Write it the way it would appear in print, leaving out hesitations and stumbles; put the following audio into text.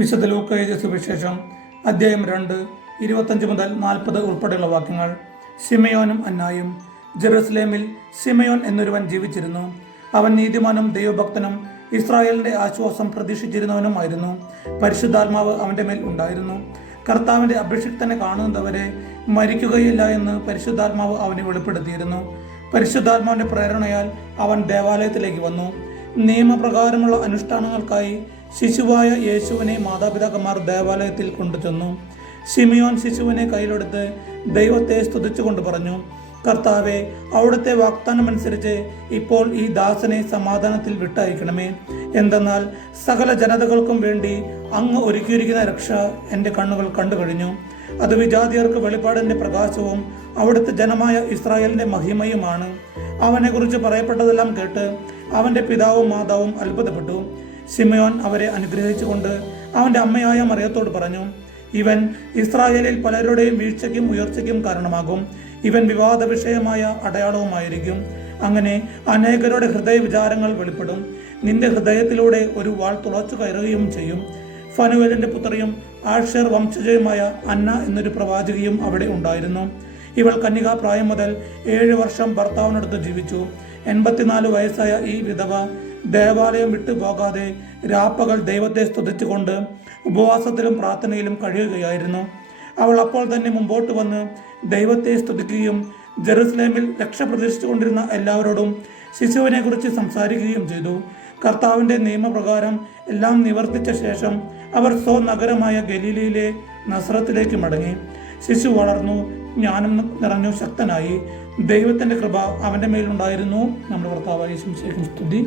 വിശുദ്ധ ലൂക്ക എഴുതിയ സുവിശേഷം അധ്യായം 2 25 മുതൽ 40 ഉൾപ്പെടെയുള്ള വാക്യങ്ങൾ. ശിമയോനും അന്നായും. ജെറുസലേമിൽ ശിമയോൻ എന്നൊരുവൻ ജീവിച്ചിരുന്നു. അവൻ നീതിമാനും ദൈവഭക്തനും ഇസ്രായേലിന്റെ ആശ്വാസം പ്രതീക്ഷിച്ചിരുന്നവനുമായിരുന്നു. പരിശുദ്ധാത്മാവ് അവന്റെ മേൽ ഉണ്ടായിരുന്നു. കർത്താവിന്റെ അഭിഷിക്തനെ കാണുന്നവരെ മരിക്കുകയില്ല എന്ന് പരിശുദ്ധാത്മാവ് അവനെ വെളിപ്പെടുത്തിയിരുന്നു. പരിശുദ്ധാത്മാവിന്റെ പ്രേരണയാൽ അവൻ ദേവാലയത്തിലേക്ക് വന്നു. നിയമപ്രകാരമുള്ള അനുഷ്ഠാനങ്ങൾക്കായി ശിശുവായ യേശുവിനെ മാതാപിതാക്കന്മാർ ദേവാലയത്തിൽ കൊണ്ടുചെന്നു. ശിമിയോൻ ശിശുവിനെ കയ്യിലെടുത്ത് ദൈവത്തെ സ്തുതിച്ചുകൊണ്ട് പറഞ്ഞു, കർത്താവെ, അവിടുത്തെ വാഗ്ദാനമനുസരിച്ച് ഇപ്പോൾ ഈ ദാസനെ സമാധാനത്തിൽ വിട്ടയക്കണമേ. എന്തെന്നാൽ സകല ജനതകൾക്കും വേണ്ടി അങ്ങ് ഒരുക്കിയിരിക്കുന്ന രക്ഷ എൻ്റെ കണ്ണുകൾ കണ്ടു കഴിഞ്ഞു. അത് വിജാതിയർക്ക് വെളിപ്പാടിൻ്റെ പ്രകാശവും അവിടുത്തെ ജനമായ ഇസ്രായേലിൻ്റെ മഹിമയുമാണ്. അവനെക്കുറിച്ച് പറയപ്പെട്ടതെല്ലാം കേട്ട് അവൻ്റെ പിതാവും മാതാവും അത്ഭുതപ്പെട്ടു. ശിമയോൻ അവരെ അനുഗ്രഹിച്ചുകൊണ്ട് അവൻ്റെ അമ്മയായ മറിയത്തോട് പറഞ്ഞു, ഇവൻ ഇസ്രായേലിൽ പലരുടെയും വീഴ്ചയ്ക്കും ഉയർച്ചയ്ക്കും കാരണമാകും. ഇവൻ വിവാദ വിഷയമായ അടയാളവുമായിരിക്കും. അങ്ങനെ അനേകരുടെ ഹൃദയ വിചാരങ്ങൾ വെളിപ്പെടും. നിന്റെ ഹൃദയത്തിലൂടെ ഒരു വാൾ തുളച്ചു കയറുകയും ചെയ്യും. ഫനുവേലിന്റെ പുത്രിയും ആഷേർ വംശജയുമായ അന്ന എന്നൊരു പ്രവാചകിയും അവിടെ ഉണ്ടായിരുന്നു. ഇവൾ കന്യകാപ്രായം മുതൽ 7 വർഷം ഭർത്താവിനടുത്ത് ജീവിച്ചു. 84 വയസ്സായ ഈ വിധവ ദേവാലയം വിട്ടുപോകാതെ രാപ്പകൽ ദൈവത്തെ സ്തുതിച്ചുകൊണ്ട് ഉപവാസത്തിലും പ്രാർത്ഥനയിലും കഴിയുകയായിരുന്നു. അവൾ അപ്പോൾ തന്നെ മുമ്പോട്ട് വന്ന് ദൈവത്തെ സ്തുതിക്കുകയും ജെറുസലേമിൽ രക്ഷ പ്രതീക്ഷിച്ചുകൊണ്ടിരുന്ന എല്ലാവരോടും ശിശുവിനെ കുറിച്ച് സംസാരിക്കുകയും ചെയ്തു. കർത്താവിൻ്റെ നിയമപ്രകാരം എല്ലാം നിവർത്തിച്ച ശേഷം അവർ സ്വനഗരമായ ഗലീലയിലെ നസ്രത്തിലേക്ക് മടങ്ങി. ശിശു വളർന്നു, ജ്ഞാനം നിറഞ്ഞു, ശക്തനായി. ദൈവത്തിൻ്റെ കൃപ അവൻ്റെ മേലുണ്ടായിരുന്നു. നമ്മുടെ കർത്താവായ യേശുവിനെ സ്തുതി.